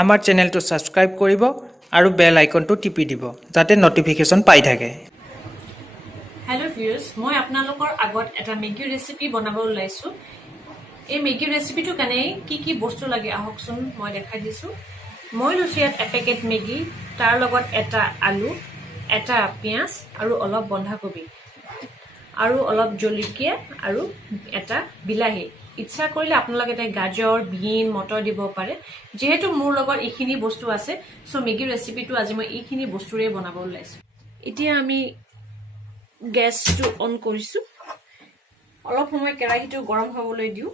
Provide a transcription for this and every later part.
আমাৰ চেনেলটো ছাবস্ক্ৰাইব কৰিব আৰু বেল আইকনটো টিপি দিব যাতে নটিফিকেশ্যন পাই থাকে। হেল্ল' ভিউয়াৰ্স, মই আপোনালোকৰ আগত এটা মেগী ৰেচিপি বনাব ওলাইছোঁ। এই মেগী ৰেচিপিটো কাৰণে কি বস্তু লাগে আহকচোন মই দেখাই দিছোঁ। মই লৈছোঁ ইয়াত এপেকেট মেগী, তাৰ লগত এটা আলু, এটা পিঁয়াজ আৰু অলপ বন্ধাকবি আৰু অলপ জলকীয়া আৰু এটা বিলাহী। ইচ্ছা কৰিলে আপোনালোকে এটা গাজৰ, বিন, মটৰ দিব পাৰে। যেহেতু মোৰ লগত এইখিনি বস্তু আছে, চ' মেগী ৰেচিপিটো আজি মই এইখিনি বস্তুৰে বনাব ওলাইছোঁ। এতিয়া আমি গেছটো অন কৰিছোঁ। অলপ সময় কেৰাহীটো গৰম হ'বলৈ দিওঁ।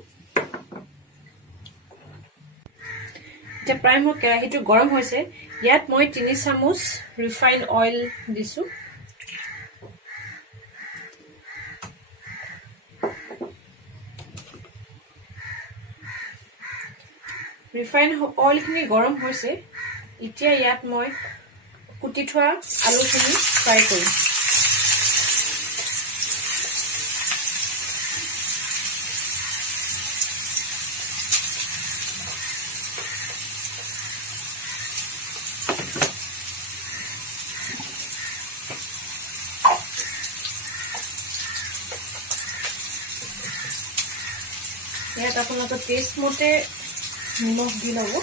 এতিয়া প্ৰায় মোৰ কেৰাহীটো গৰম হৈছে। ইয়াত মই 3 চামুচ ৰিফাইন অইল দিছোঁ। ৰিফাইন অইলখিনি গৰম হৈছে। এতিয়া ইয়াত মই কুটি থোৱা আলুখিনি ফ্ৰাই কৰিম। ইয়াত আপোনালোকৰ টেষ্ট মতে নিমখ দি ল'ব।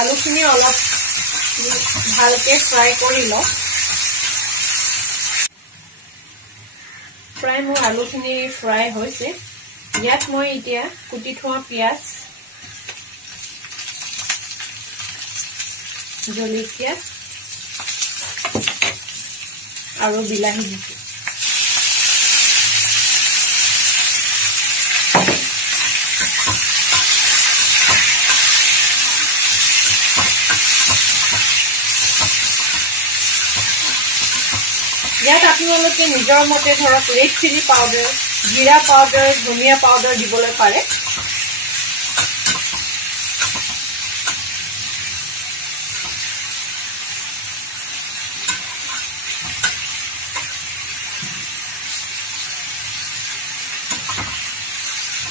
আলুখিনি অলপ ভালকে ফ্ৰাই কৰি লওঁ। প্ৰায় মোৰ আলুখিনি ফ্ৰাই হৈছে। ইয়াত মই এতিয়া কুটি থোৱা পিঁয়াজ, জলকীয়া আৰু বিলাহী দিছোঁ। ইয়াত আপোনালোকে নিজৰ মতে ধৰক ৰেড চিলি পাউডাৰ, জিৰা পাউডাৰ, ধনিয়া পাউডাৰ দিবলৈ পাৰে।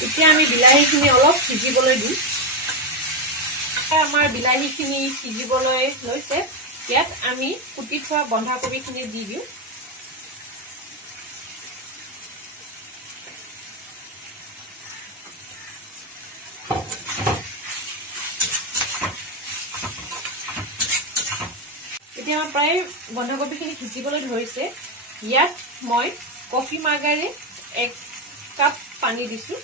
এতিয়া আমি বিলাহীখিনি অলপ সিজিবলৈ দিম। আমাৰ বিলাহীখিনি সিজিবলৈ লৈছে। ইয়াত আমি কুটি থোৱা বন্ধাকবিখিনি দি দিওঁ। এতিয়া প্ৰায় বন্ধাকবিখিনি সিজিবলৈ ধৰিছে। ইয়াত মই কফি মাৰ্গাৰে 1 কাপ পানী দিছোঁ।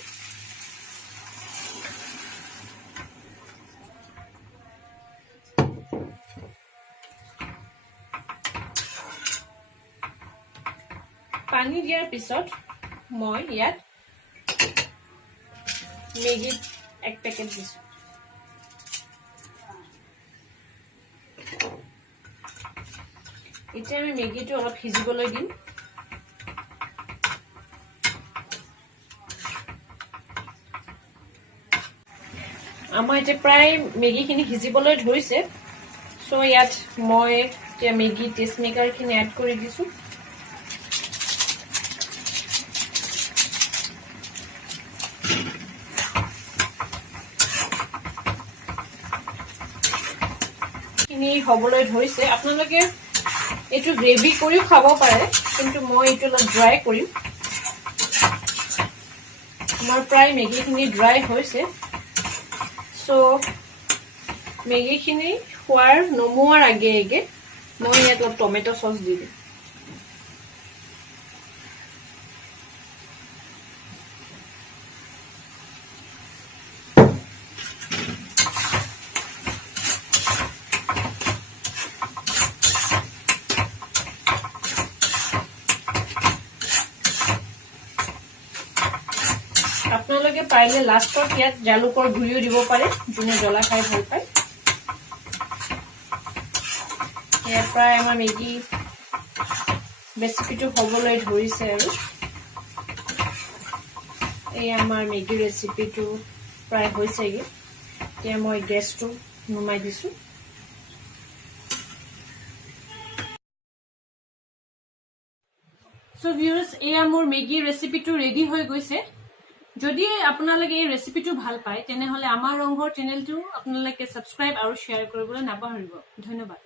পানী দিয়াৰ পিছত মই ইয়াত মেগী 1 পেকেট দিছোঁ। এতিয়া আমি মেগীটো অলপ সিজিবলৈ দিম। আমাৰ এতিয়া প্ৰায় মেগীখিনি সিজিবলৈ ধৰিছে। চ' ইয়াত মই এতিয়া মেগী টেষ্ট মেকাৰখিনি এড কৰি দিছোঁ। হ'বলৈ ধৰিছে। আপোনালোকে এইটো গ্ৰেভি কৰিও খাব পাৰে, কিন্তু মই এইটো অলপ ড্ৰাই কৰিম। আমাৰ প্ৰায় মেগীখিনি ড্ৰাই হৈছে। চ' মেগীখিনি নমোৱাৰ আগে মই ইয়াত অলপ টমেটো চচ দি দিম। আপোনালোকে পাৰিলে লাষ্টত ইয়াত জালুকৰ গুড়িও দিব পাৰে, যোনে জ্বলা খাই ভাল পায়। ইয়াৰ প্ৰায় আমাৰ মেগী ৰেচিপিটো হ'বলৈ ধৰিছে আৰু এই আমাৰ মেগী ৰেচিপিটো প্ৰায় হৈছেগৈ। এতিয়া মই গেছটো নুমাই দিছোঁ। সো ভিউয়াৰ্স, এয়া মোৰ মেগী ৰেচিপিটো ৰেডি হৈ গৈছে। যদি আপোনালোকে এই ৰেচিপিটো ভাল পায় তেনেহলে আমাৰ ৰংঘৰ চেনেলটো আপোনালোকে সাবস্ক্ৰাইব আৰু শ্বেয়াৰ কৰিবলৈ নাপাহৰিব। ধন্যবাদ।